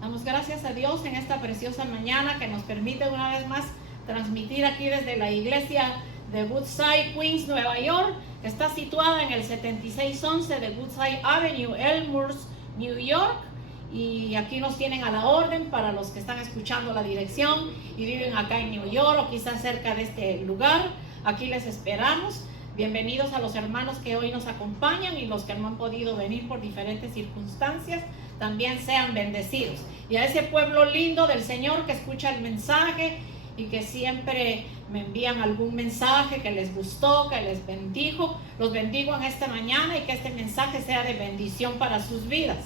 Damos gracias a Dios en esta preciosa mañana que nos permite una vez más transmitir aquí desde la iglesia de Woodside, Queens, Nueva York, que está situada en el 7611 de Woodside Avenue, Elmhurst, New York. Y aquí nos tienen a la orden para los que están escuchando la dirección y viven acá en New York o quizás cerca de este lugar. Aquí les esperamos. Bienvenidos a los hermanos que hoy nos acompañan y los que no han podido venir por diferentes circunstancias, también sean bendecidos. Y a ese pueblo lindo del Señor que escucha el mensaje y que siempre me envían algún mensaje que les gustó, que les bendijo, los bendigo en esta mañana y que este mensaje sea de bendición para sus vidas.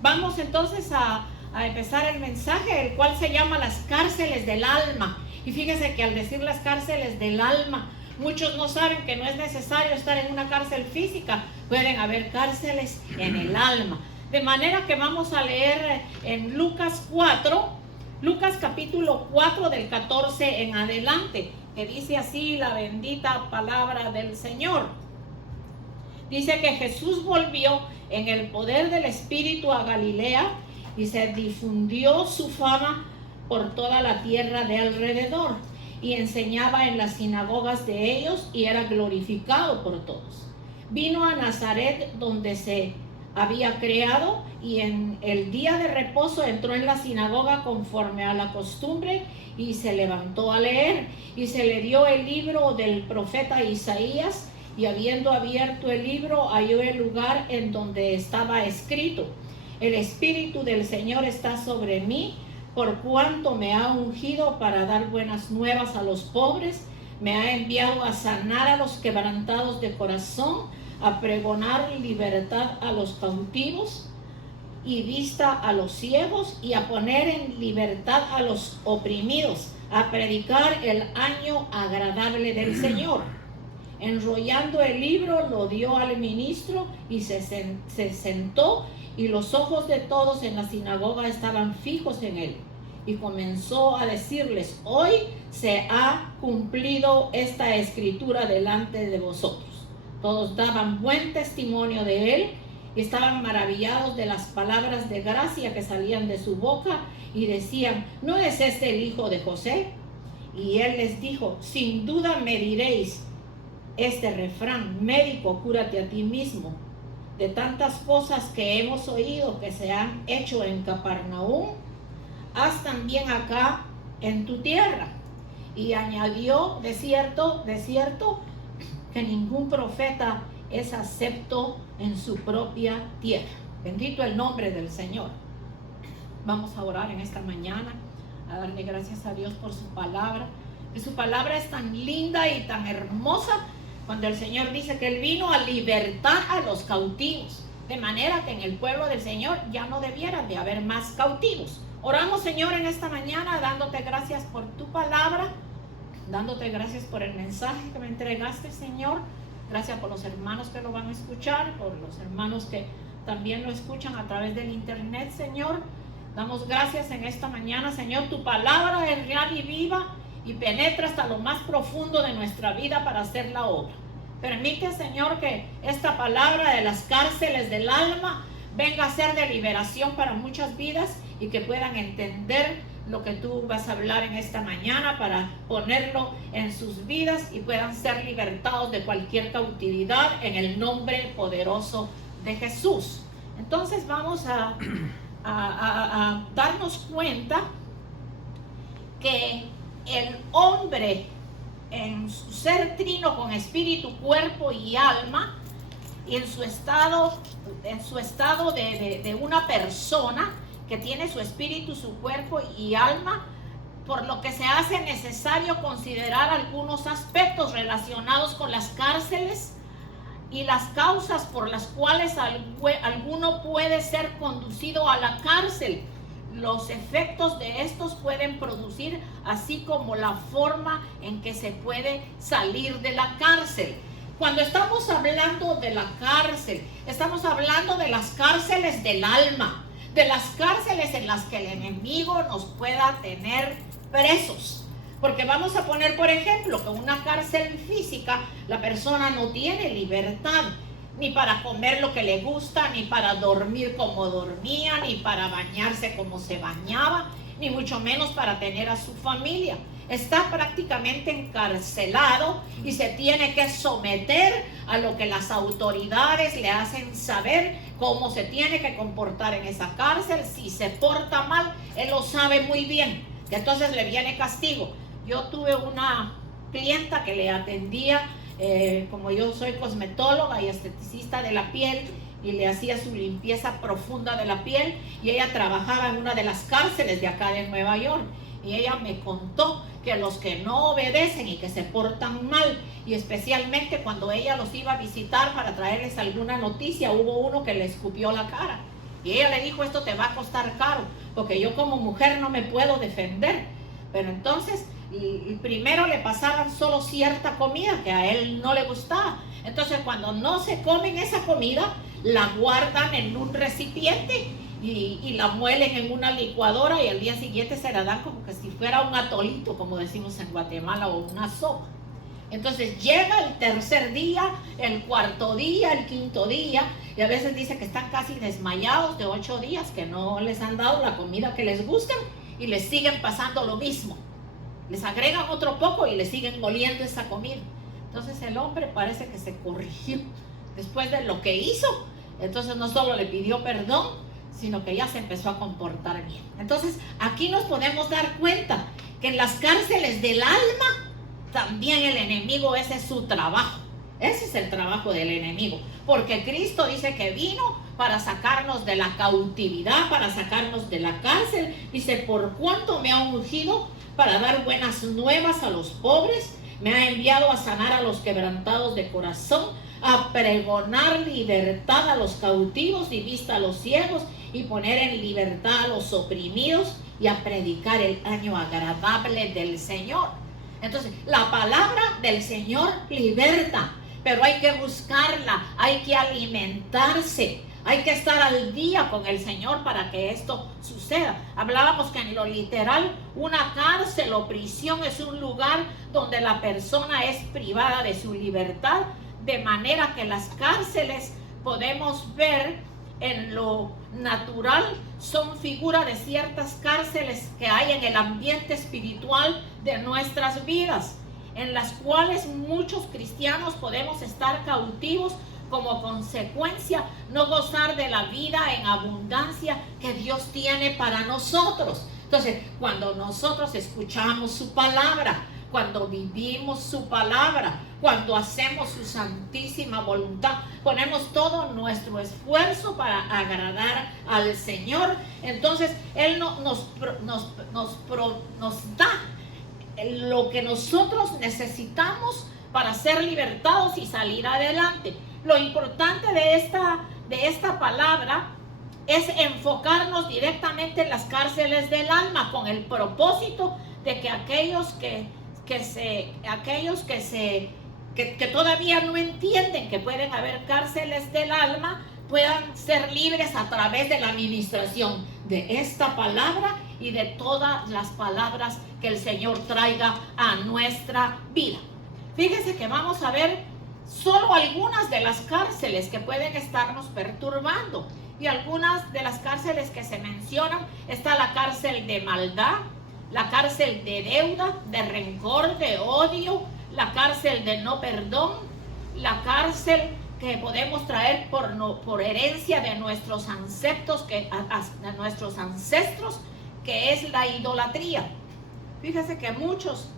Vamos entonces a empezar el mensaje, el cual se llama las cárceles del alma. Y fíjese que al decir las cárceles del alma, muchos no saben que no es necesario estar en una cárcel física, pueden haber cárceles en el alma. De manera que vamos a leer en Lucas 4, Lucas capítulo 4 del 14 en adelante, que dice así la bendita palabra del Señor. Dice que Jesús volvió en el poder del Espíritu a Galilea y se difundió su fama por toda la tierra de alrededor, y enseñaba en las sinagogas de ellos y era glorificado por todos. Vino a Nazaret, donde se había criado, y en el día de reposo entró en la sinagoga conforme a la costumbre y se levantó a leer, y se le dio el libro del profeta Isaías, y habiendo abierto el libro halló el lugar en donde estaba escrito: el Espíritu del Señor está sobre mí, por cuanto me ha ungido para dar buenas nuevas a los pobres, me ha enviado a sanar a los quebrantados de corazón, a pregonar libertad a los cautivos y vista a los ciegos, y a poner en libertad a los oprimidos, a predicar el año agradable del Señor. Enrollando el libro, lo dio al ministro y se sentó, y los ojos de todos en la sinagoga estaban fijos en él. Y comenzó a decirles: hoy se ha cumplido esta escritura delante de vosotros. Todos daban buen testimonio de él y estaban maravillados de las palabras de gracia que salían de su boca, y decían: ¿no es este el hijo de José? Y él les dijo: sin duda me diréis este refrán: médico, cúrate a ti mismo. De tantas cosas que hemos oído que se han hecho en Capernaum, haz también acá en tu tierra. Y añadió: de cierto, que ningún profeta es acepto en su propia tierra. Bendito el nombre del Señor. Vamos a orar en esta mañana, a darle gracias a Dios por su palabra, que su palabra es tan linda y tan hermosa, cuando el Señor dice que Él vino a libertar a los cautivos, de manera que en el pueblo del Señor ya no debieran de haber más cautivos. Oramos, Señor, en esta mañana, dándote gracias por tu palabra, dándote gracias por el mensaje que me entregaste, Señor. Gracias por los hermanos que lo van a escuchar, por los hermanos que también lo escuchan a través del internet, Señor. Damos gracias en esta mañana, Señor. Tu palabra es real y viva y penetra hasta lo más profundo de nuestra vida para hacer la obra. Permite, Señor, que esta palabra de las cárceles del alma venga a ser de liberación para muchas vidas y que puedan entender lo que tú vas a hablar en esta mañana para ponerlo en sus vidas y puedan ser libertados de cualquier cautividad en el nombre poderoso de Jesús. Entonces vamos a darnos cuenta que el hombre en su ser trino con espíritu, cuerpo y alma, y en su estado de una persona que tiene su espíritu, su cuerpo y alma, por lo que se hace necesario considerar algunos aspectos relacionados con las cárceles y las causas por las cuales alguno puede ser conducido a la cárcel, los efectos de estos pueden producir, así como la forma en que se puede salir de la cárcel. Cuando estamos hablando de la cárcel, estamos hablando de las cárceles del alma, de las cárceles en las que el enemigo nos pueda tener presos. Porque vamos a poner, por ejemplo, que en una cárcel física la persona no tiene libertad. ni para comer lo que le gusta, ni para dormir como dormía, ni para bañarse como se bañaba, ni mucho menos para tener a su familia. Está prácticamente encarcelado y se tiene que someter a lo que las autoridades le hacen saber, cómo se tiene que comportar en esa cárcel. Si se porta mal, él lo sabe muy bien, que entonces le viene castigo. Yo tuve una clienta que le atendía, como yo soy cosmetóloga y esteticista de la piel, y le hacía su limpieza profunda de la piel, y ella trabajaba en una de las cárceles de acá de Nueva York, y ella me contó que los que no obedecen y que se portan mal, y especialmente cuando ella los iba a visitar para traerles alguna noticia, hubo uno que le escupió la cara, y ella le dijo: esto te va a costar caro, porque yo como mujer no me puedo defender. Pero entonces, y primero le pasaban solo cierta comida que a él no le gustaba. Entonces, cuando no se comen esa comida, la guardan en un recipiente y la muelen en una licuadora, y al día siguiente se la dan como que si fuera un atolito, como decimos en Guatemala, o una sopa. Entonces llega el tercer día, el cuarto día, el quinto día, y a veces dice que están casi desmayados de 8 días, que no les han dado la comida que les gusta, y les siguen pasando lo mismo. Les agregan otro poco y les siguen moliendo esa comida. Entonces el hombre parece que se corrigió después de lo que hizo. Entonces no solo le pidió perdón, sino que ya se empezó a comportar bien. Entonces aquí nos podemos dar cuenta que en las cárceles del alma también el enemigo, ese es su trabajo. Ese es el trabajo del enemigo. Porque Cristo dice que vino para sacarnos de la cautividad, para sacarnos de la cárcel. Dice: por cuanto me ha ungido para dar buenas nuevas a los pobres, me ha enviado a sanar a los quebrantados de corazón, a pregonar libertad a los cautivos y vista a los ciegos, y poner en libertad a los oprimidos, y a predicar el año agradable del Señor. Entonces, la palabra del Señor liberta, pero hay que buscarla, hay que alimentarse, hay que estar al día con el Señor para que esto suceda. Hablábamos que en lo literal, una cárcel o prisión es un lugar donde la persona es privada de su libertad, de manera que las cárceles, podemos ver en lo natural, son figura de ciertas cárceles que hay en el ambiente espiritual de nuestras vidas, en las cuales muchos cristianos podemos estar cautivos, como consecuencia no gozar de la vida en abundancia que Dios tiene para nosotros. Entonces, cuando nosotros escuchamos su palabra, cuando vivimos su palabra, cuando hacemos su santísima voluntad, ponemos todo nuestro esfuerzo para agradar al Señor, entonces Él nos da lo que nosotros necesitamos para ser libertados y salir adelante. Lo importante de esta palabra es enfocarnos directamente en las cárceles del alma, con el propósito de que aquellos que todavía no entienden que pueden haber cárceles del alma, puedan ser libres a través de la administración de esta palabra y de todas las palabras que el Señor traiga a nuestra vida. Fíjense que vamos a ver solo algunas de las cárceles que pueden estarnos perturbando. Y algunas de las cárceles que se mencionan: está la cárcel de maldad, la cárcel de deuda, de rencor, de odio, la cárcel de no perdón, la cárcel que podemos traer por herencia de nuestros ancestros, que es la idolatría. Fíjese que muchos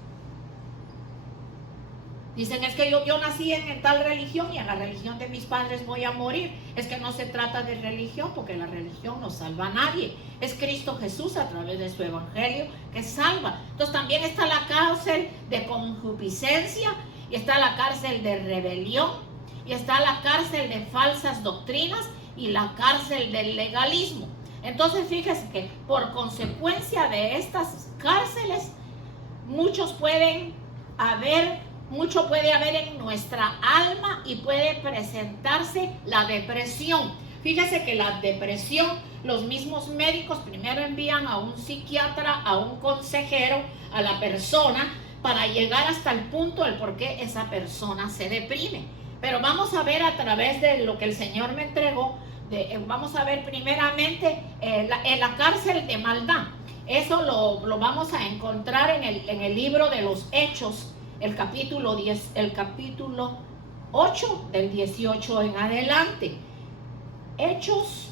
dicen: es que yo nací en tal religión y en la religión de mis padres voy a morir. Es que no se trata de religión, porque la religión no salva a nadie. Es Cristo Jesús a través de su evangelio que salva. Entonces también está la cárcel de concupiscencia, y está la cárcel de rebelión, y está la cárcel de falsas doctrinas, y la cárcel del legalismo. Entonces fíjese que por consecuencia de estas cárceles, mucho puede haber en nuestra alma, y puede presentarse la depresión. Fíjese que la depresión, los mismos médicos primero envían a un psiquiatra, a un consejero, a la persona, para llegar hasta el punto del por qué esa persona se deprime. Pero vamos a ver a través de lo que el Señor me entregó, vamos a ver primeramente la cárcel de maldad. Eso lo vamos a encontrar en el libro de los Hechos, el capítulo 8, del 18 en adelante. Hechos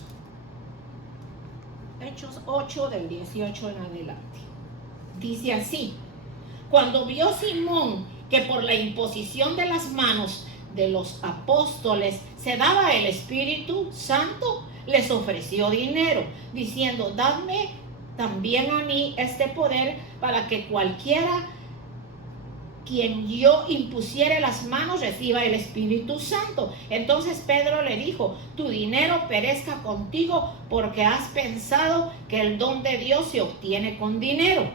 8 del 18 en adelante. Dice así: cuando vio Simón que por la imposición de las manos de los apóstoles se daba el Espíritu Santo, les ofreció dinero, diciendo: dadme también a mí este poder, para que cualquiera quien yo impusiere las manos reciba el Espíritu Santo. Entonces Pedro le dijo: tu dinero perezca contigo, porque has pensado que el don de Dios se obtiene con dinero.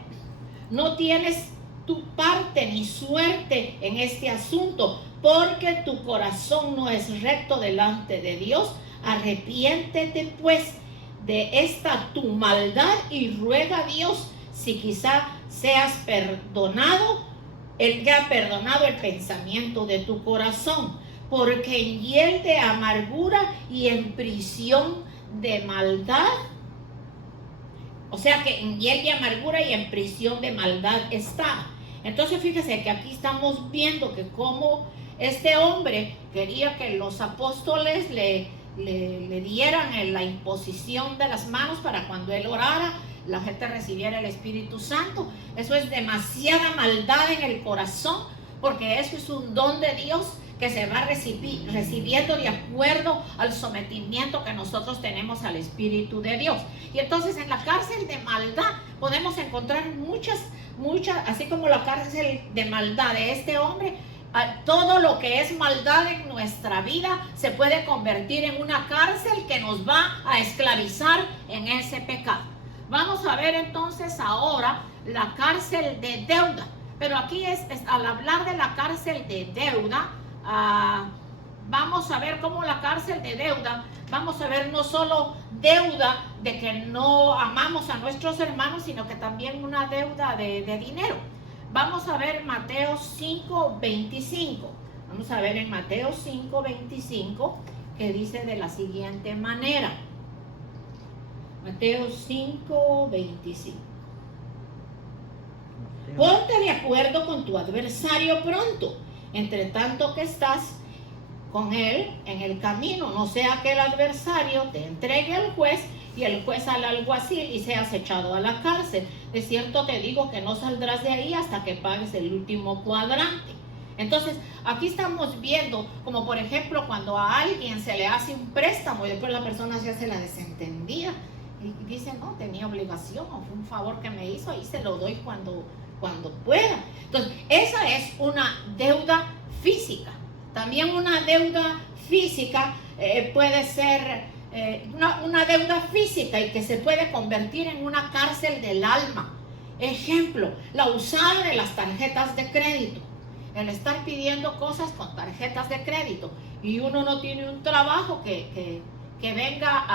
No tienes tu parte ni suerte en este asunto, porque tu corazón no es recto delante de Dios. Arrepiéntete pues de esta tu maldad y ruega a Dios si quizá seas perdonado, Él que ha perdonado el pensamiento de tu corazón, porque en hiel de amargura y en prisión de maldad, o sea que en hiel de amargura y en prisión de maldad está. Entonces fíjese que aquí estamos viendo que como este hombre quería que los apóstoles le dieran la imposición de las manos para cuando él orara, la gente recibiera el Espíritu Santo. Eso es demasiada maldad en el corazón, porque eso es un don de Dios que se va recibiendo de acuerdo al sometimiento que nosotros tenemos al Espíritu de Dios. Y entonces en la cárcel de maldad podemos encontrar muchas, así como la cárcel de maldad de este hombre, todo lo que es maldad en nuestra vida se puede convertir en una cárcel que nos va a esclavizar en ese pecado. Vamos a ver entonces ahora la cárcel de deuda. Pero aquí al hablar de la cárcel de deuda, vamos a ver cómo la cárcel de deuda, vamos a ver no solo deuda de que no amamos a nuestros hermanos, sino que también una deuda de dinero. Vamos a ver Mateo 5:25. Vamos a ver en Mateo 5:25 que dice de la siguiente manera. Mateo 5:25. Ponte de acuerdo con tu adversario pronto, entre tanto que estás con él en el camino, no sea que el adversario te entregue al juez y el juez al alguacil y seas echado a la cárcel. De cierto te digo que no saldrás de ahí hasta que pagues el último cuadrante. Entonces, aquí estamos viendo, como por ejemplo, cuando a alguien se le hace un préstamo y después la persona ya se la desentendía y dice: no, tenía obligación o fue un favor que me hizo, ahí se lo doy cuando pueda. Entonces, esa es una deuda física. También una deuda física puede ser una deuda física y que se puede convertir en una cárcel del alma. Ejemplo, la usada de las tarjetas de crédito. El estar pidiendo cosas con tarjetas de crédito y uno no tiene un trabajo que venga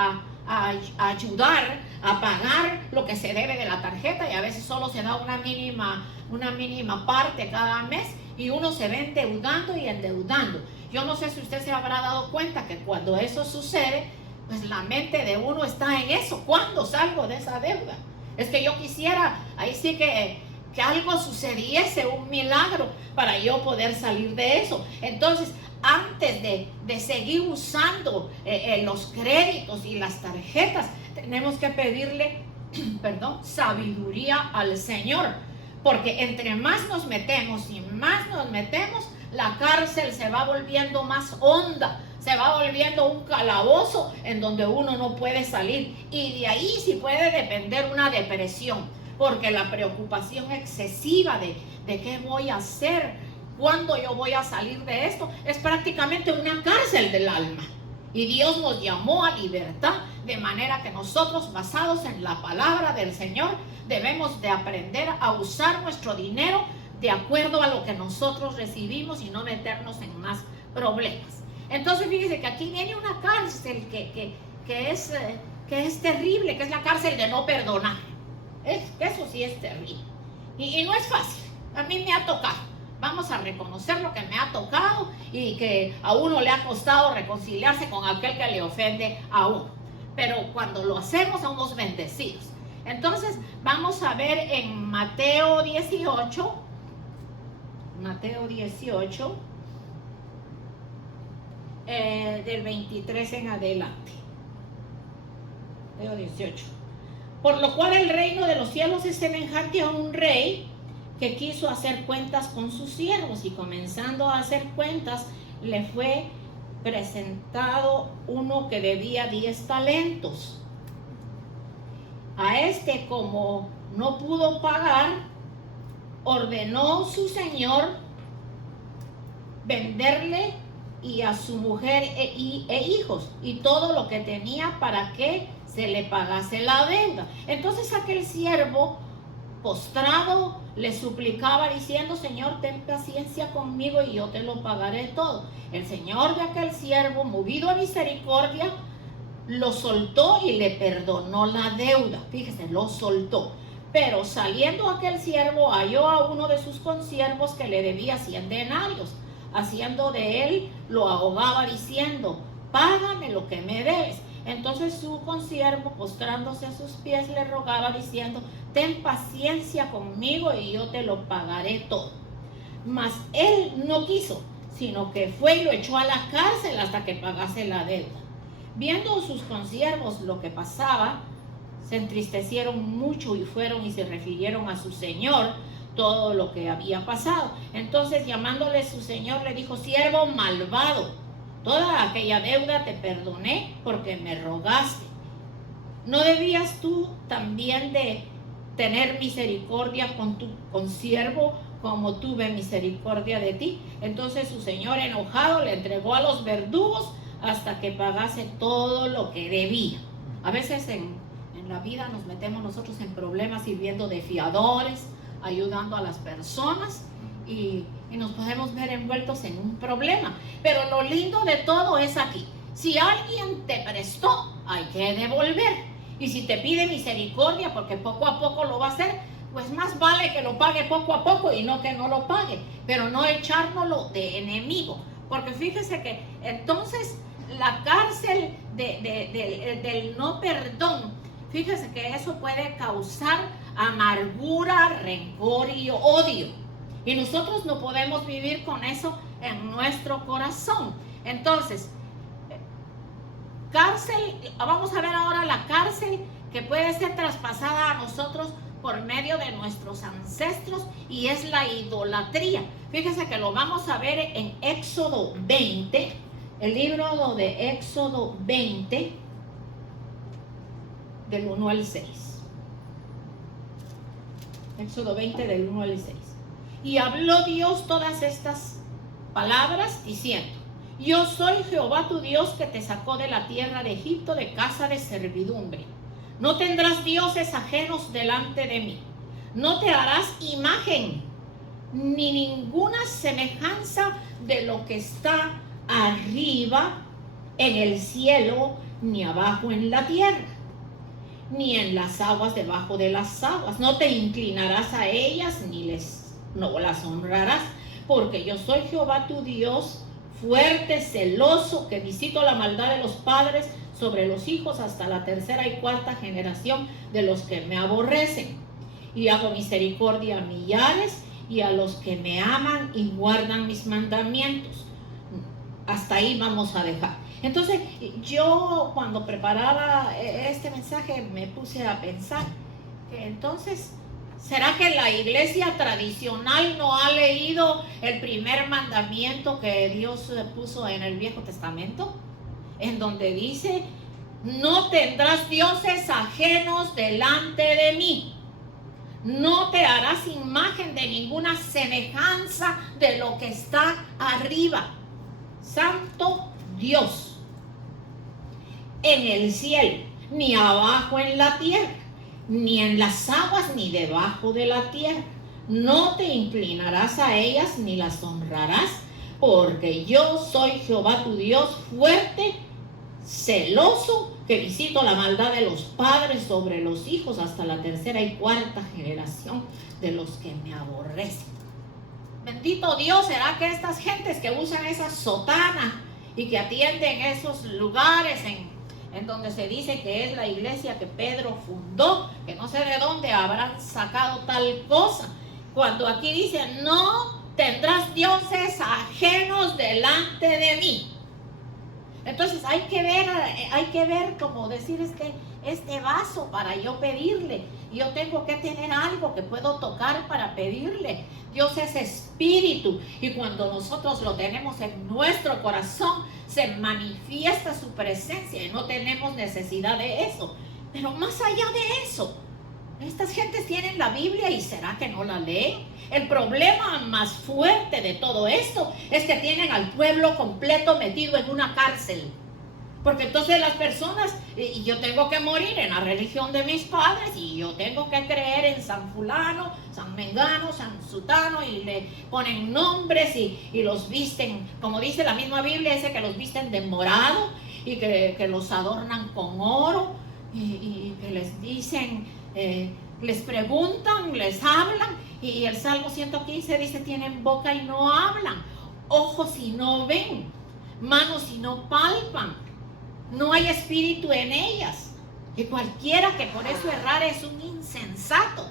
a ayudar a pagar lo que se debe de la tarjeta, y a veces solo se da una mínima parte cada mes y uno se ve endeudando y endeudando. Yo no sé si usted se habrá dado cuenta que cuando eso sucede, pues la mente de uno está en eso. ¿Cuándo salgo de esa deuda? Es que yo quisiera, ahí sí que algo sucediese, un milagro para yo poder salir de eso. Entonces, antes de seguir usando los créditos y las tarjetas, tenemos que pedirle, sabiduría al Señor. Porque entre más nos metemos y más nos metemos, la cárcel se va volviendo más honda, se va volviendo un calabozo en donde uno no puede salir. Y de ahí sí puede depender una depresión, porque la preocupación excesiva de qué voy a hacer, cuándo yo voy a salir de esto, es prácticamente una cárcel del alma. Y Dios nos llamó a libertad, de manera que nosotros, basados en la palabra del Señor, debemos de aprender a usar nuestro dinero de acuerdo a lo que nosotros recibimos y no meternos en más problemas. Entonces fíjese que aquí viene una cárcel que es terrible, que es la cárcel de no perdonar. Eso sí es terrible. Y no es fácil. A mí me ha tocado, vamos a reconocer lo que me ha tocado y que a uno le ha costado reconciliarse con aquel que le ofende a uno. Pero cuando lo hacemos somos bendecidos. Entonces vamos a ver en Mateo 18, del 23 en adelante. Mateo 18. Por lo cual el reino de los cielos es semejante a un rey que quiso hacer cuentas con sus siervos, y comenzando a hacer cuentas le fue presentado uno que debía 10 talentos. A este, como no pudo pagar, ordenó su señor venderle y a su mujer e hijos y todo lo que tenía para que se le pagase la deuda. Entonces aquel siervo, postrado, le suplicaba diciendo: Señor, ten paciencia conmigo y yo te lo pagaré todo. El señor de aquel siervo, movido a misericordia, lo soltó y le perdonó la deuda. Fíjese, lo soltó. Pero saliendo aquel siervo, halló a uno de sus consiervos que le debía 100 denarios. Haciendo de él, lo ahogaba diciendo: págame lo que me debes. Entonces su consiervo, postrándose a sus pies, le rogaba diciendo: ten paciencia conmigo y yo te lo pagaré todo. Mas él no quiso, sino que fue y lo echó a la cárcel hasta que pagase la deuda. Viendo sus consiervos lo que pasaba, se entristecieron mucho y fueron y se refirieron a su señor todo lo que había pasado. Entonces, llamándole su señor, le dijo: siervo malvado, toda aquella deuda te perdoné porque me rogaste. ¿No debías tú también de tener misericordia con tu consiervo como tuve misericordia de ti? Entonces su señor, enojado, le entregó a los verdugos hasta que pagase todo lo que debía. A veces en la vida nos metemos nosotros en problemas sirviendo de fiadores, ayudando a las personas, y nos podemos ver envueltos en un problema. Pero lo lindo de todo es aquí: si alguien te prestó, hay que devolver. Y si te pide misericordia, porque poco a poco lo va a hacer, pues más vale que lo pague poco a poco y no que no lo pague, pero no echárnoslo de enemigo. Porque fíjese que entonces la cárcel del no perdón, fíjese que eso puede causar amargura, rencor y odio. Y nosotros no podemos vivir con eso en nuestro corazón. Entonces, cárcel, vamos a ver ahora la cárcel que puede ser traspasada a nosotros por medio de nuestros ancestros, y es la idolatría. Fíjese que lo vamos a ver en Éxodo 20, el libro de Éxodo 20, del 1 al 6. Éxodo 20, del 1 al 6. Y habló Dios todas estas palabras diciendo: yo soy Jehová tu Dios, que te sacó de la tierra de Egipto, de casa de servidumbre. No tendrás dioses ajenos delante de mí. No te harás imagen ni ninguna semejanza de lo que está arriba en el cielo, ni abajo en la tierra, ni en las aguas debajo de las aguas. No te inclinarás a ellas, no las honrarás, porque yo soy Jehová tu Dios, fuerte, celoso, que visito la maldad de los padres sobre los hijos hasta la tercera y cuarta generación de los que me aborrecen, y hago misericordia a millares y a los que me aman y guardan mis mandamientos. Hasta ahí vamos a dejar. Entonces, yo cuando preparaba este mensaje me puse a pensar que entonces, ¿será que la iglesia tradicional no ha leído el primer mandamiento que Dios puso en el Viejo Testamento? En donde dice: no tendrás dioses ajenos delante de mí. No te harás imagen de ninguna semejanza de lo que está arriba. Santo Dios, en el cielo, ni abajo en la tierra, ni en las aguas, ni debajo de la tierra. No te inclinarás a ellas, ni las honrarás, porque yo soy Jehová tu Dios, fuerte, celoso, que visito la maldad de los padres sobre los hijos hasta la tercera y cuarta generación de los que me aborrecen. Bendito Dios, ¿será que estas gentes que usan esa sotana y que atienden esos lugares en donde se dice que es la iglesia que Pedro fundó, que no sé de dónde habrán sacado tal cosa, cuando aquí dice, no tendrás dioses ajenos delante de mí? Entonces hay que ver como decir, es que este vaso para yo pedirle, yo tengo que tener algo que puedo tocar para pedirle. Dios es espíritu, y cuando nosotros lo tenemos en nuestro corazón, se manifiesta su presencia y no tenemos necesidad de eso. Pero más allá de eso, estas gentes tienen la Biblia y ¿será que no la leen? El problema más fuerte de todo esto es que tienen al pueblo completo metido en una cárcel. Porque entonces las personas, y yo tengo que morir en la religión de mis padres, y yo tengo que creer en San Fulano, San Mengano, San Sutano, y le ponen nombres y los visten, como dice la misma Biblia, dice que los visten de morado y que los adornan con oro, y que les dicen, les preguntan, les hablan, y el Salmo 115 dice, tienen boca y no hablan, ojos y no ven, manos y no palpan. No hay espíritu en ellas. Y cualquiera que por eso errare es un insensato.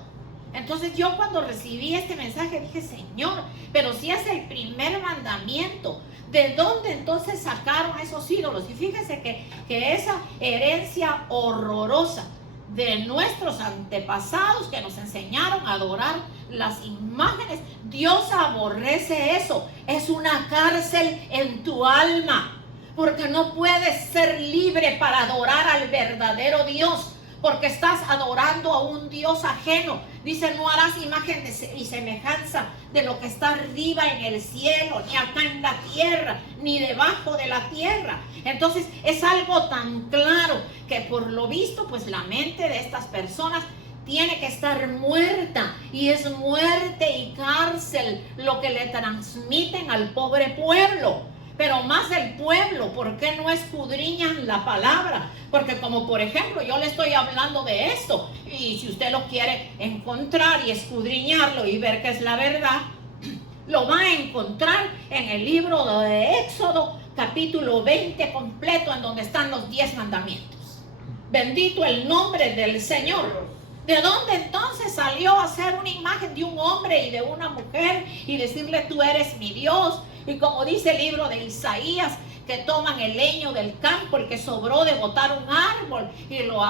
Entonces yo cuando recibí este mensaje dije, Señor, pero si es el primer mandamiento, ¿de dónde entonces sacaron esos ídolos? Y fíjese que esa herencia horrorosa de nuestros antepasados que nos enseñaron a adorar las imágenes, Dios aborrece eso. Es una cárcel en tu alma. Porque no puedes ser libre para adorar al verdadero Dios, porque estás adorando a un Dios ajeno. Dice, no harás imagen y semejanza de lo que está arriba en el cielo, ni acá en la tierra, ni debajo de la tierra. Entonces es algo tan claro que por lo visto, pues la mente de estas personas tiene que estar muerta, y es muerte y cárcel lo que le transmiten al pobre pueblo. Pero más el pueblo, ¿por qué no escudriñan la palabra? Porque como por ejemplo yo le estoy hablando de esto, y si usted lo quiere encontrar y escudriñarlo y ver que es la verdad, lo va a encontrar en el libro de Éxodo, capítulo 20 completo, en donde están los 10 mandamientos. Bendito el nombre del Señor. ¿De dónde entonces salió a hacer una imagen de un hombre y de una mujer y decirle, tú eres mi Dios? Y como dice el libro de Isaías, que toman el leño del campo, el que sobró de botar un árbol, y lo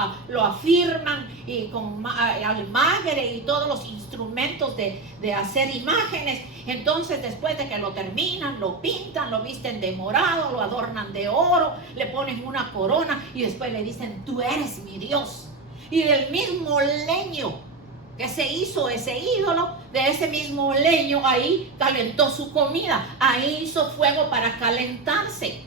afirman y con almagre y todos los instrumentos de hacer imágenes. Entonces después de que lo terminan, lo pintan, lo visten de morado, lo adornan de oro, le ponen una corona y después le dicen, tú eres mi Dios. Y del mismo leño que se hizo ese ídolo, de ese mismo leño, ahí calentó su comida, ahí hizo fuego para calentarse.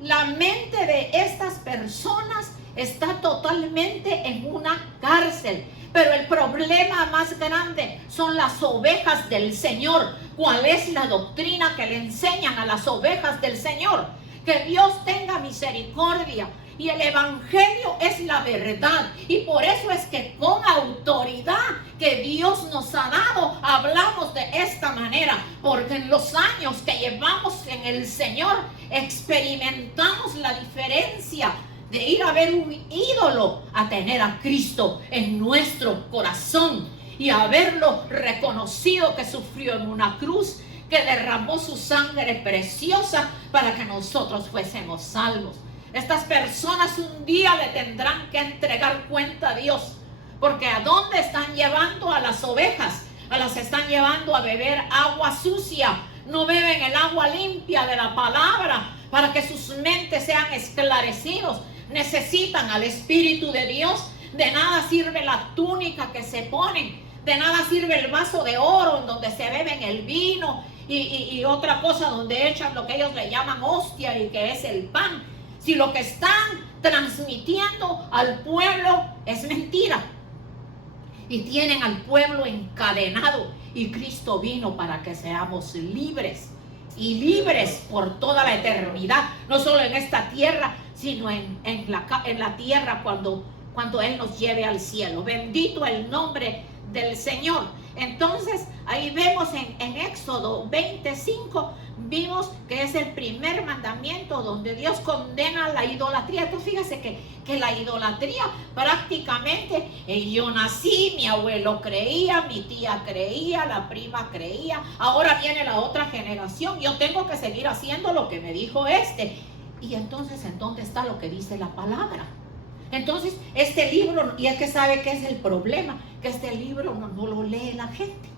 La mente de estas personas está totalmente en una cárcel. Pero el problema más grande son las ovejas del Señor. ¿Cuál es la doctrina que le enseñan a las ovejas del Señor? Que Dios tenga misericordia. Y el evangelio es la verdad, y por eso es que con autoridad que Dios nos ha dado hablamos de esta manera, porque en los años que llevamos en el Señor experimentamos la diferencia de ir a ver un ídolo a tener a Cristo en nuestro corazón y haberlo reconocido que sufrió en una cruz, que derramó su sangre preciosa para que nosotros fuésemos salvos. Estas personas un día le tendrán que entregar cuenta a Dios, porque ¿a dónde están llevando a las ovejas? A las están llevando a beber agua sucia. No beben el agua limpia de la palabra para que sus mentes sean esclarecidos. Necesitan al Espíritu de Dios. De nada sirve la túnica que se ponen, de nada sirve el vaso de oro en donde se beben el vino y otra cosa donde echan lo que ellos le llaman hostia y que es el pan. Si lo que están transmitiendo al pueblo es mentira, y tienen al pueblo encadenado, y Cristo vino para que seamos libres, y libres por toda la eternidad, no solo en esta tierra, sino en la tierra cuando Él nos lleve al cielo. Bendito el nombre del Señor. Entonces, ahí vemos en Éxodo 25, vimos que es el primer mandamiento donde Dios condena la idolatría. Entonces, fíjese que la idolatría prácticamente, yo nací, mi abuelo creía, mi tía creía, la prima creía, ahora viene la otra generación, yo tengo que seguir haciendo lo que me dijo este. Y entonces, ¿en dónde está lo que dice la palabra? Entonces, este libro, y es que sabe que es el problema, que este libro no lo lee la gente,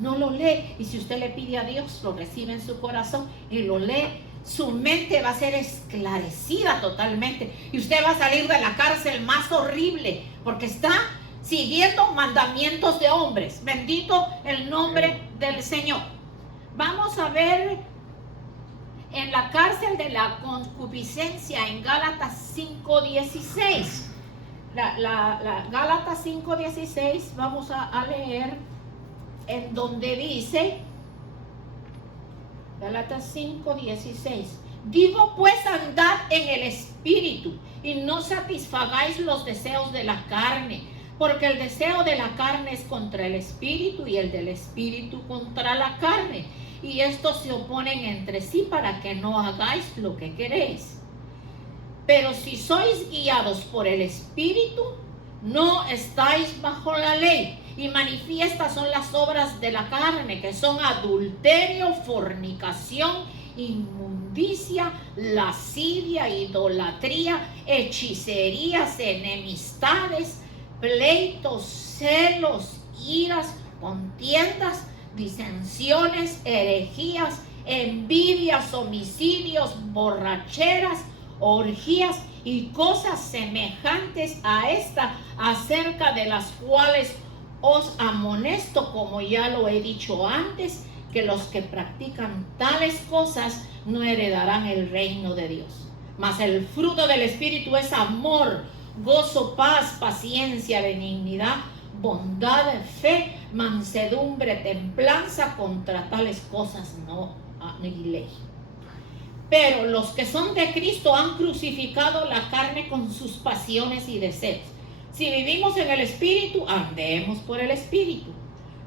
no lo lee. Y si usted le pide a Dios, lo recibe en su corazón y lo lee, su mente va a ser esclarecida totalmente. Y usted va a salir de la cárcel más horrible, porque está siguiendo mandamientos de hombres. Bendito el nombre del Señor. Vamos a ver en la cárcel de la concupiscencia en Gálatas 5:16. La Gálatas 5:16 vamos a leer en donde dice, Gálatas 5:16, digo pues andad en el Espíritu y no satisfagáis los deseos de la carne, porque el deseo de la carne es contra el Espíritu y el del Espíritu contra la carne. Y estos se oponen entre sí para que no hagáis lo que queréis. Pero si sois guiados por el Espíritu, no estáis bajo la ley. Y manifiestas son las obras de la carne, que son adulterio, fornicación, inmundicia, lascivia, idolatría, hechicerías, enemistades, pleitos, celos, iras, contiendas, disensiones, herejías, envidias, homicidios, borracheras, orgías y cosas semejantes a esta, acerca de las cuales os amonesto, como ya lo he dicho antes, que los que practican tales cosas no heredarán el reino de Dios. Mas el fruto del Espíritu es amor, gozo, paz, paciencia, benignidad, bondad, fe, mansedumbre, templanza. Contra tales cosas no hay ley. Pero los que son de Cristo han crucificado la carne con sus pasiones y deseos. Si vivimos en el Espíritu, andemos por el Espíritu.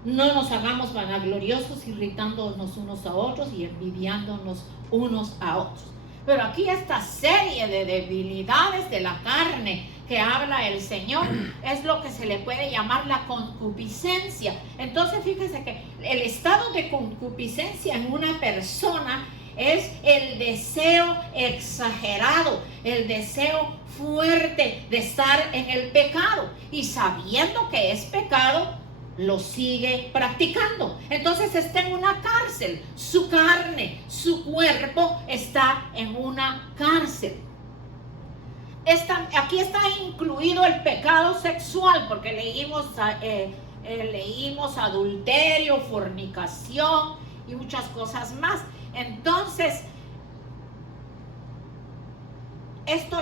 No nos hagamos vanagloriosos, irritándonos unos a otros y envidiándonos unos a otros. Pero aquí esta serie de debilidades de la carne que habla el Señor es lo que se le puede llamar la concupiscencia. Entonces fíjese que el estado de concupiscencia en una persona es el deseo exagerado, el deseo fuerte de estar en el pecado, y sabiendo que es pecado, lo sigue practicando. Entonces está en una cárcel, su carne, su cuerpo está en una cárcel. Aquí está incluido el pecado sexual, porque leímos adulterio, fornicación y muchas cosas más. Entonces, esto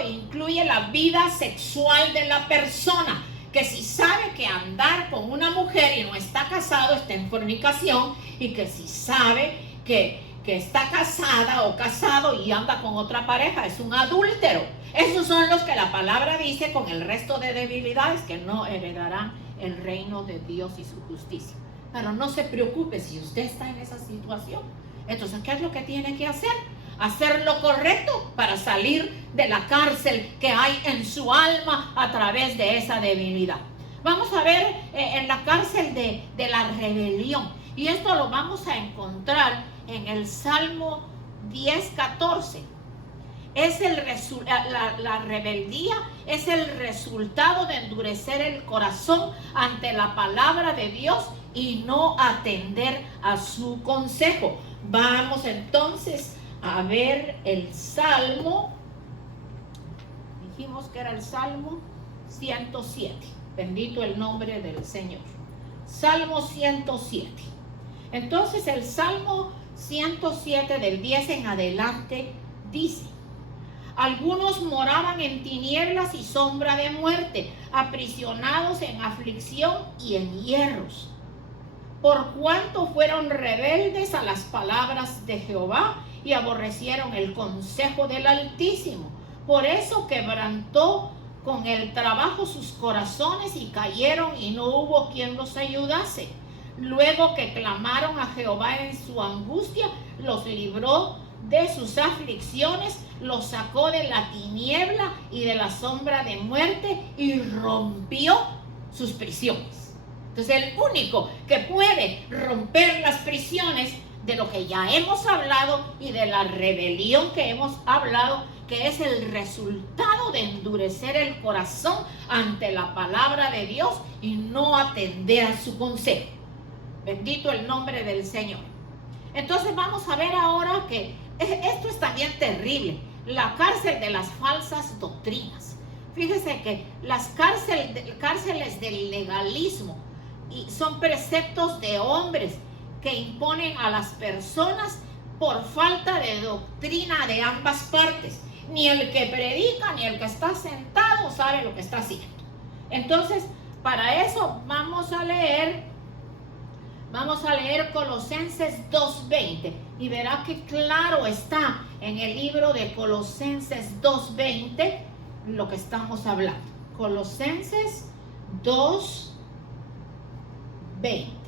incluye la vida sexual de la persona, que si sabe que andar con una mujer y no está casado está en fornicación, y que si sabe que está casada o casado y anda con otra pareja es un adúltero. Esos son los que la palabra dice, con el resto de debilidades, que no heredarán el reino de Dios y su justicia. Pero no se preocupe si usted está en esa situación. Entonces, ¿qué es lo que tiene que hacer? Hacer lo correcto para salir de la cárcel que hay en su alma a través de esa debilidad. Vamos a ver en la cárcel de la rebelión. Y esto lo vamos a encontrar en el Salmo 10:14. La rebeldía es el resultado de endurecer el corazón ante la palabra de Dios y no atender a su consejo. Vamos entonces a ver el Salmo. Dijimos que era el Salmo 107. Bendito el nombre del Señor. Salmo 107. Entonces el Salmo 107 del 10 en adelante dice: algunos moraban en tinieblas y sombra de muerte, aprisionados en aflicción y en hierros, por cuanto fueron rebeldes a las palabras de Jehová y aborrecieron el consejo del Altísimo. Por eso quebrantó con el trabajo sus corazones y cayeron y no hubo quien los ayudase. Luego que clamaron a Jehová en su angustia, los libró de sus aflicciones, los sacó de la tiniebla y de la sombra de muerte y rompió sus prisiones. Entonces el único que puede romper las prisiones de lo que ya hemos hablado y de la rebelión que hemos hablado, que es el resultado de endurecer el corazón ante la palabra de Dios y no atender a su consejo. Bendito el nombre del Señor. Entonces vamos a ver ahora que esto es también terrible, la cárcel de las falsas doctrinas. Fíjese que las cárceles del legalismo son preceptos de hombres que imponen a las personas por falta de doctrina de ambas partes. Ni el que predica ni el que está sentado sabe lo que está haciendo. Entonces, para eso vamos a leer Colosenses 2:20 y verá que claro está en el libro de Colosenses 2:20 lo que estamos hablando. Colosenses 2:20.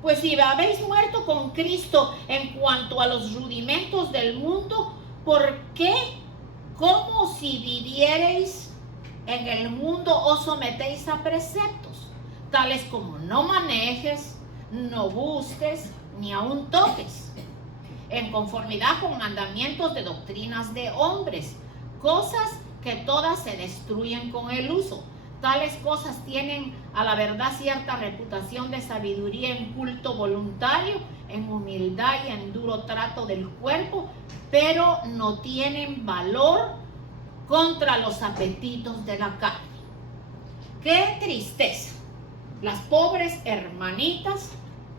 Pues si habéis muerto con Cristo en cuanto a los rudimentos del mundo, ¿por qué, como si vivierais en el mundo, os sometéis a preceptos, tales como no manejes, no busques, ni aun toques, en conformidad con mandamientos de doctrinas de hombres, cosas que todas se destruyen con el uso? Tales cosas tienen a la verdad cierta reputación de sabiduría en culto voluntario, en humildad y en duro trato del cuerpo, pero no tienen valor contra los apetitos de la carne. ¡Qué tristeza! Las pobres hermanitas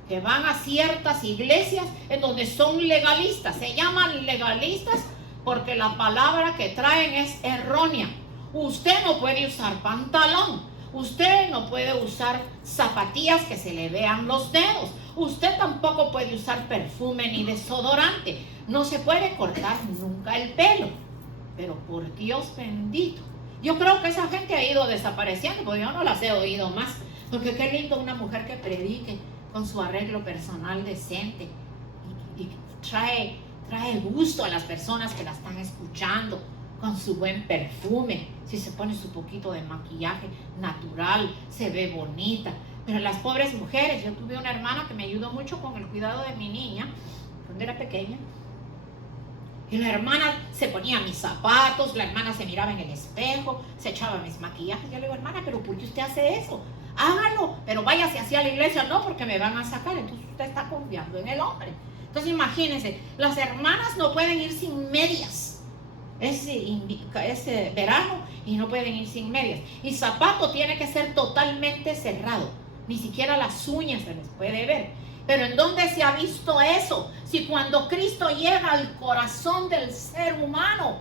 que van a ciertas iglesias en donde son legalistas, se llaman legalistas porque la palabra que traen es errónea. Usted no puede usar pantalón, usted no puede usar zapatillas que se le vean los dedos, usted tampoco puede usar perfume ni desodorante, no se puede cortar nunca el pelo. Pero por Dios bendito, yo creo que esa gente ha ido desapareciendo, porque yo no las he oído más. Porque qué lindo una mujer que predique con su arreglo personal decente y trae gusto a las personas que la están escuchando, con su buen perfume. Si se pone su poquito de maquillaje natural, se ve bonita. Pero las pobres mujeres, yo tuve una hermana que me ayudó mucho con el cuidado de mi niña cuando era pequeña. Y la hermana se ponía mis zapatos, la hermana se miraba en el espejo, se echaba mis maquillajes. Yo le digo, hermana, ¿pero por qué usted hace eso? Hágalo, pero váyase hacia la iglesia. No, porque me van a sacar. Entonces usted está confiando en el hombre. Entonces imagínense, las hermanas no pueden ir sin medias ese verano, y no pueden ir sin medias. Y zapato tiene que ser totalmente cerrado, ni siquiera las uñas se les puede ver. Pero ¿en dónde se ha visto eso? Si cuando Cristo llega al corazón del ser humano,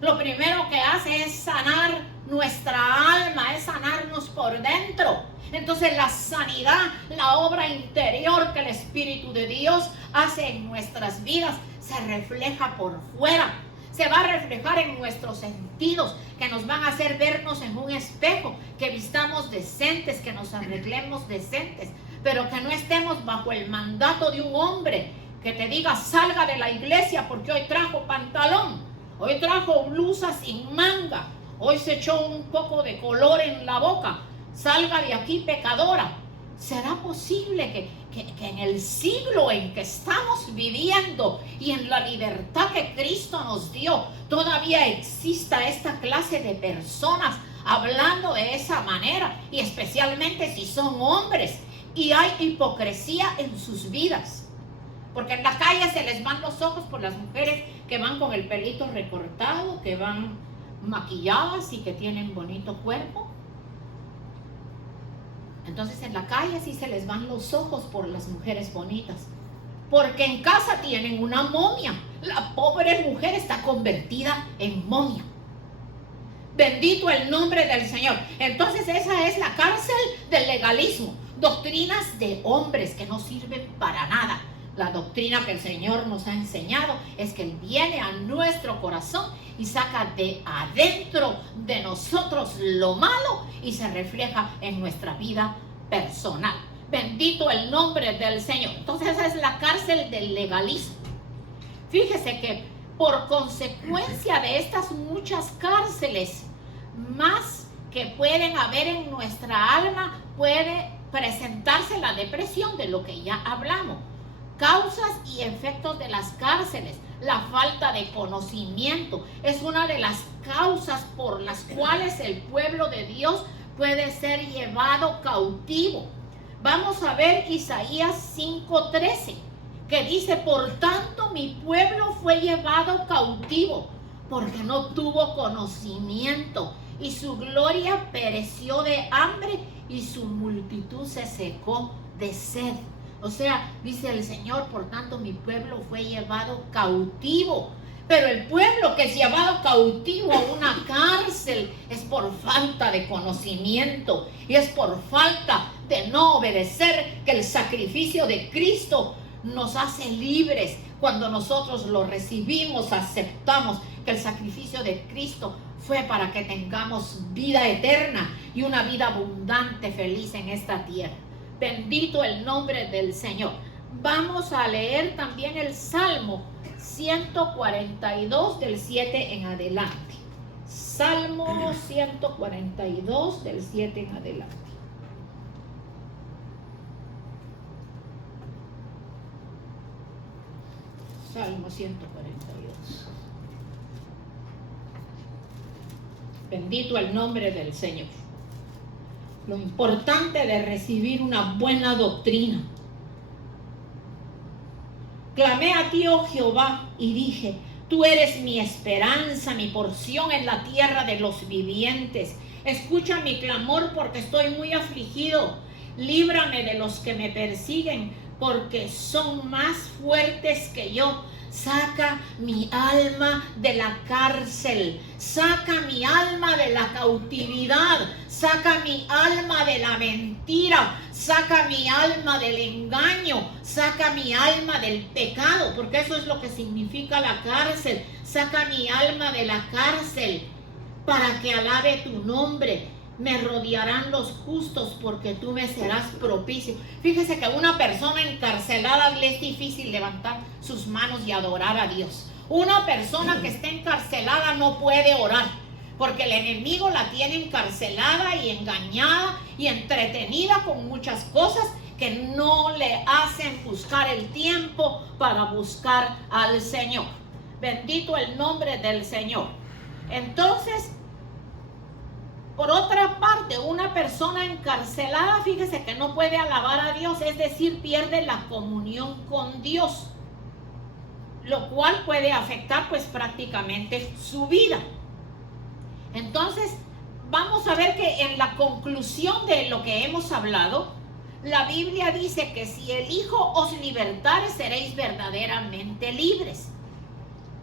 lo primero que hace es sanar nuestra alma, es sanarnos por dentro. Entonces la sanidad, la obra interior que el Espíritu de Dios hace en nuestras vidas, se refleja por fuera. Se va a reflejar en nuestros sentidos, que nos van a hacer vernos en un espejo, que vistamos decentes, que nos arreglemos decentes, pero que no estemos bajo el mandato de un hombre que te diga salga de la iglesia porque hoy trajo pantalón, hoy trajo blusa sin manga, hoy se echó un poco de color en la boca, salga de aquí pecadora. ¿Será posible que en el siglo en que estamos viviendo y en la libertad que Cristo nos dio, todavía exista esta clase de personas hablando de esa manera? Y especialmente si son hombres y hay hipocresía en sus vidas. Porque en la calle se les van los ojos por las mujeres que van con el pelito recortado, que van maquilladas y que tienen bonito cuerpo. Entonces en la calle sí se les van los ojos por las mujeres bonitas, porque en casa tienen una momia. La pobre mujer está convertida en momia. Bendito el nombre del Señor. Entonces esa es la cárcel del legalismo. Doctrinas de hombres que no sirven para nada. La doctrina que el Señor nos ha enseñado es que Él viene a nuestro corazón y saca de adentro de nosotros lo malo y se refleja en nuestra vida personal. Bendito el nombre del Señor. Entonces esa es la cárcel del legalismo. Fíjese que por consecuencia de estas muchas cárceles más que pueden haber en nuestra alma, puede presentarse la depresión, de lo que ya hablamos. Causas y efectos de las cárceles. La falta de conocimiento es una de las causas por las cuales el pueblo de Dios puede ser llevado cautivo. Vamos a ver Isaías 5:13, que dice: por tanto mi pueblo fue llevado cautivo, porque no tuvo conocimiento, y su gloria pereció de hambre, y su multitud se secó de sed. O sea, dice el Señor, por tanto mi pueblo fue llevado cautivo. Pero el pueblo que es llevado cautivo a una cárcel es por falta de conocimiento y es por falta de no obedecer, que el sacrificio de Cristo nos hace libres. Cuando nosotros lo recibimos, aceptamos que el sacrificio de Cristo fue para que tengamos vida eterna y una vida abundante, feliz en esta tierra. Bendito el nombre del Señor. Vamos a leer también el Salmo 142 del 7 en adelante. Salmo 142 del 7 en adelante. Salmo 142. Bendito el nombre del Señor. Lo importante de recibir una buena doctrina. Clamé a ti, oh Jehová, y dije: tú eres mi esperanza, mi porción en la tierra de los vivientes. Escucha mi clamor, porque estoy muy afligido. Líbrame de los que me persiguen, porque son más fuertes que yo. Saca mi alma de la cárcel, saca mi alma de la cautividad, saca mi alma de la mentira, saca mi alma del engaño, saca mi alma del pecado, porque eso es lo que significa la cárcel. Saca mi alma de la cárcel para que alabe tu nombre. Me rodearán los justos, porque tú me serás propicio. Fíjese que a una persona encarcelada le es difícil levantar sus manos y adorar a Dios. Una persona que está encarcelada no puede orar, porque el enemigo la tiene encarcelada y engañada y entretenida con muchas cosas que no le hacen buscar el tiempo para buscar al Señor. Bendito el nombre del Señor. Entonces, por otra parte, una persona encarcelada, fíjese que no puede alabar a Dios, es decir, pierde la comunión con Dios, lo cual puede afectar pues prácticamente su vida. Entonces, vamos a ver que en la conclusión de lo que hemos hablado, la Biblia dice que si el Hijo os libertare, seréis verdaderamente libres.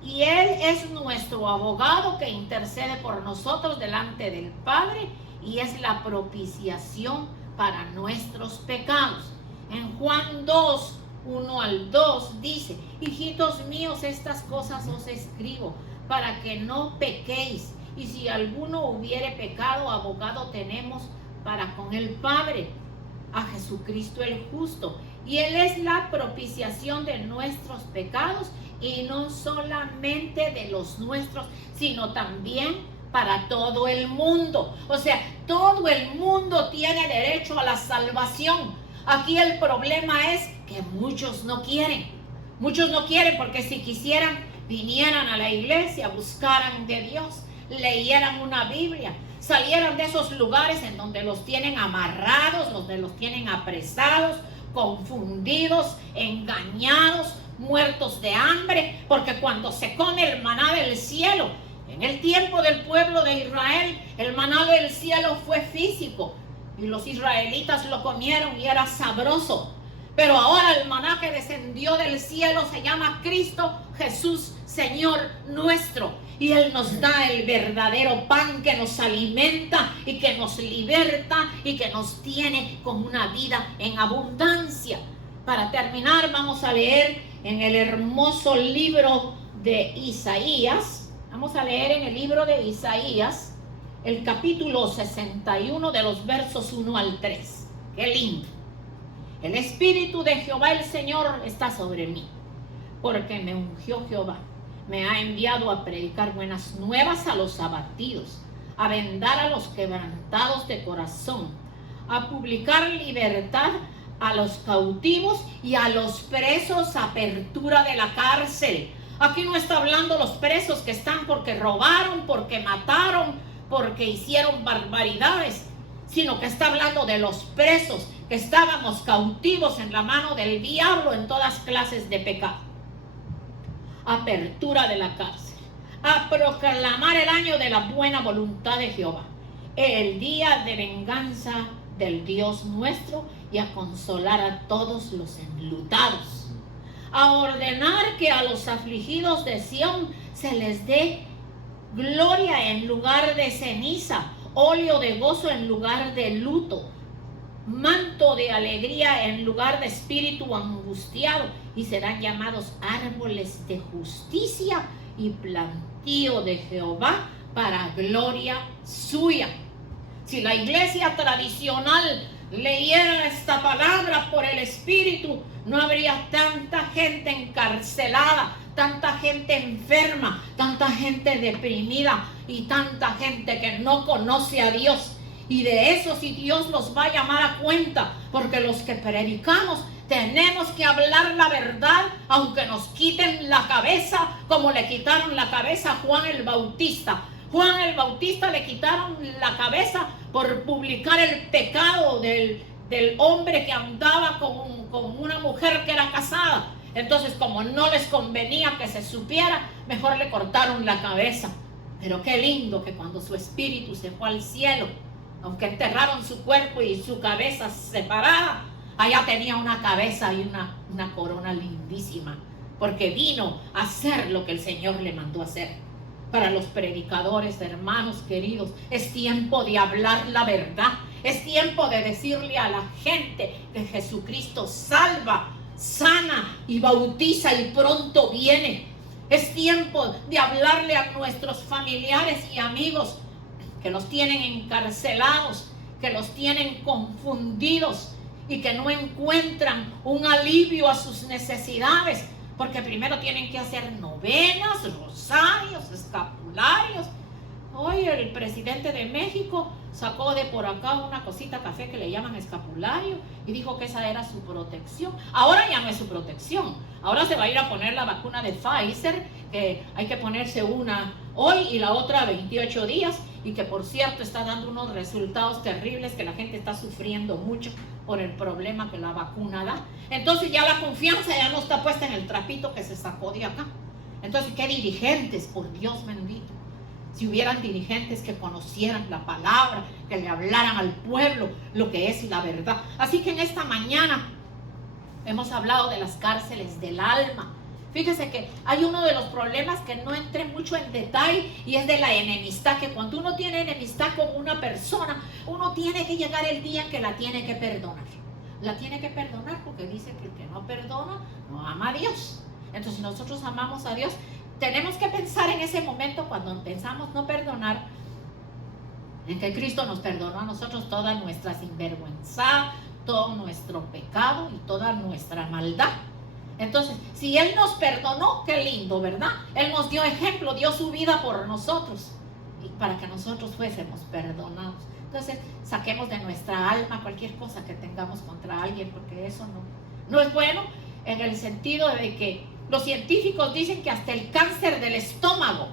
Y Él es nuestro abogado que intercede por nosotros delante del Padre, y es la propiciación para nuestros pecados. En Juan 2, 1 al 2 dice: hijitos míos, estas cosas os escribo para que no pequéis. Y si alguno hubiere pecado, abogado tenemos para con el Padre, a Jesucristo el justo. Y Él es la propiciación de nuestros pecados, y no solamente de los nuestros, sino también para todo el mundo. O sea, todo el mundo tiene derecho a la salvación. Aquí el problema es que muchos no quieren. Muchos no quieren, porque si quisieran, vinieran a la iglesia, buscaran de Dios, leyeran una Biblia, salieran de esos lugares en donde los tienen amarrados, donde los tienen apresados, confundidos, engañados, muertos de hambre, porque cuando se come el maná del cielo, en el tiempo del pueblo de Israel, el maná del cielo fue físico y los israelitas lo comieron y era sabroso. Pero ahora el maná que descendió del cielo se llama Cristo Jesús, Señor nuestro, y Él nos da el verdadero pan que nos alimenta y que nos liberta y que nos tiene con una vida en abundancia. Para terminar, vamos a leer en el hermoso libro de Isaías. Vamos a leer en el libro de Isaías el capítulo 61 de los versos 1 al 3. ¡Qué lindo! El Espíritu de Jehová el Señor está sobre mí, porque me ungió Jehová. Me ha enviado a predicar buenas nuevas a los abatidos, a vendar a los quebrantados de corazón, a publicar libertad a los cautivos y a los presos, apertura de la cárcel. Aquí no está hablando los presos que están porque robaron, porque mataron, porque hicieron barbaridades, sino que está hablando de los presos que estábamos cautivos en la mano del diablo en todas clases de pecado. Apertura de la cárcel, a proclamar el año de la buena voluntad de Jehová, el día de venganza del Dios nuestro, y a consolar a todos los enlutados, a ordenar que a los afligidos de Sión se les dé gloria en lugar de ceniza, óleo de gozo en lugar de luto, manto de alegría en lugar de espíritu angustiado, y serán llamados árboles de justicia y plantío de Jehová para gloria suya. Si la iglesia tradicional leyera esta palabra por el Espíritu, no habría tanta gente encarcelada, tanta gente enferma, tanta gente deprimida y tanta gente que no conoce a Dios. Y de eso sí Dios los va a llamar a cuenta, porque los que predicamos tenemos que hablar la verdad, aunque nos quiten la cabeza, como le quitaron la cabeza a Juan el Bautista. Juan el Bautista le quitaron la cabeza por publicar el pecado del hombre que andaba con una mujer que era casada. Entonces, como no les convenía que se supiera, mejor le cortaron la cabeza. Pero qué lindo que cuando su espíritu se fue al cielo, aunque enterraron su cuerpo y su cabeza separada, allá tenía una cabeza y una corona lindísima, porque vino a hacer lo que el Señor le mandó a hacer. Para los predicadores, hermanos queridos, es tiempo de hablar la verdad. Es tiempo de decirle a la gente que Jesucristo salva, sana y bautiza y pronto viene. Es tiempo de hablarle a nuestros familiares y amigos que los tienen encarcelados, que los tienen confundidos y que no encuentran un alivio a sus necesidades, porque primero tienen que hacer novenas, rosarios, escapularios. Hoy el presidente de México sacó de por acá una cosita café que le llaman escapulario y dijo que esa era su protección. Ahora ya no es su protección. Ahora se va a ir a poner la vacuna de Pfizer, que hay que ponerse una hoy y la otra 28 días, y que por cierto está dando unos resultados terribles, que la gente está sufriendo mucho por el problema que la vacuna da. Entonces ya la confianza ya no está puesta en el trapito que se sacó de acá. Entonces, ¿qué dirigentes? Por Dios bendito. Si hubieran dirigentes que conocieran la palabra, que le hablaran al pueblo lo que es la verdad. Así que en esta mañana hemos hablado de las cárceles del alma. Fíjese que hay uno de los problemas que no entré mucho en detalle, y es de la enemistad, que cuando uno tiene enemistad con una persona, uno tiene que llegar el día en que la tiene que perdonar. La tiene que perdonar porque dice que el que no perdona no ama a Dios. Entonces, nosotros amamos a Dios. Tenemos que pensar en ese momento, cuando pensamos no perdonar, en que Cristo nos perdonó a nosotros toda nuestra sinvergüenza, todo nuestro pecado y toda nuestra maldad. Entonces, si Él nos perdonó, qué lindo, ¿verdad? Él nos dio ejemplo, dio su vida por nosotros, y para que nosotros fuésemos perdonados. Entonces, saquemos de nuestra alma cualquier cosa que tengamos contra alguien, porque eso no es bueno, en el sentido de que los científicos dicen que hasta el cáncer del estómago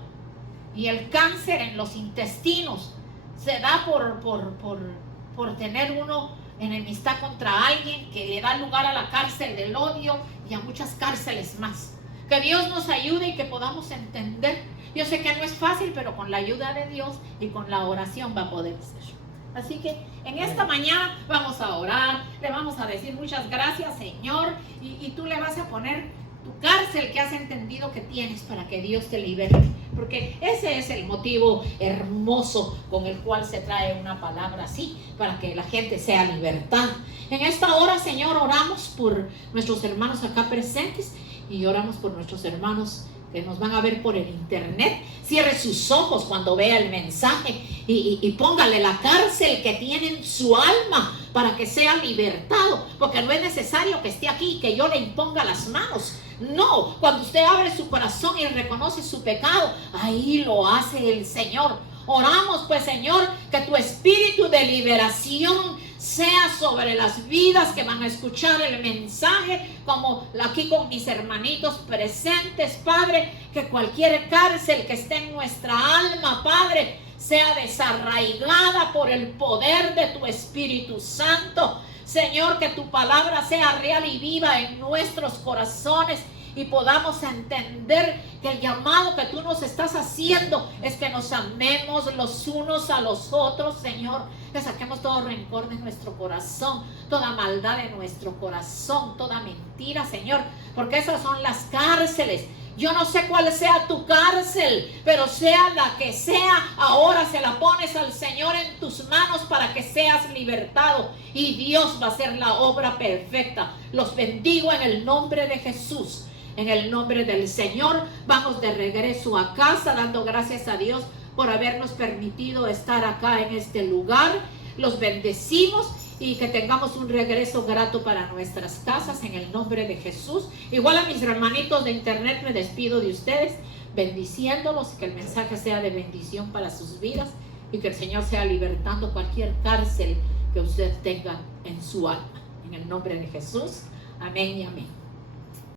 y el cáncer en los intestinos se da por tener uno enemistad contra alguien, que le da lugar a la cárcel del odio y a muchas cárceles más. Que Dios nos ayude y que podamos entender. Yo sé que no es fácil, pero con la ayuda de Dios y con la oración va a poder ser. Así que en esta mañana vamos a orar, le vamos a decir muchas gracias, Señor, y tú le vas a poner tu cárcel que has entendido que tienes, para que Dios te libere. porque ese es el motivo hermoso con el cual se trae una palabra así, para que la gente sea libertada. En esta hora, Señor, oramos por nuestros hermanos acá presentes y oramos por nuestros hermanos que nos van a ver por el internet. Cierre sus ojos cuando vea el mensaje y póngale la cárcel que tiene en su alma para que sea libertado, porque no es necesario que esté aquí y que yo le imponga las manos. No, cuando usted abre su corazón y reconoce su pecado, ahí lo hace el Señor. Oramos pues, Señor, que tu espíritu de liberación sea sobre las vidas que van a escuchar el mensaje, como aquí con mis hermanitos presentes, Padre, que cualquier cárcel que esté en nuestra alma, Padre, sea desarraigada por el poder de tu Espíritu Santo. Señor, que tu palabra sea real y viva en nuestros corazones y podamos entender que el llamado que tú nos estás haciendo es que nos amemos los unos a los otros, Señor. Que saquemos todo rencor de nuestro corazón, toda maldad de nuestro corazón, toda mentira, Señor, porque esas son las cárceles. Yo no sé cuál sea tu cárcel, pero sea la que sea, ahora se la pones al Señor en tus manos para que seas libertado y Dios va a hacer la obra perfecta. Los bendigo en el nombre de Jesús. En el nombre del Señor, vamos de regreso a casa dando gracias a Dios por habernos permitido estar acá en este lugar. Los bendecimos y que tengamos un regreso grato para nuestras casas en el nombre de Jesús. Igual a mis hermanitos de internet me despido de ustedes, bendiciéndolos, que el mensaje sea de bendición para sus vidas y que el Señor sea libertando cualquier cárcel que usted tenga en su alma. En el nombre de Jesús, amén y amén.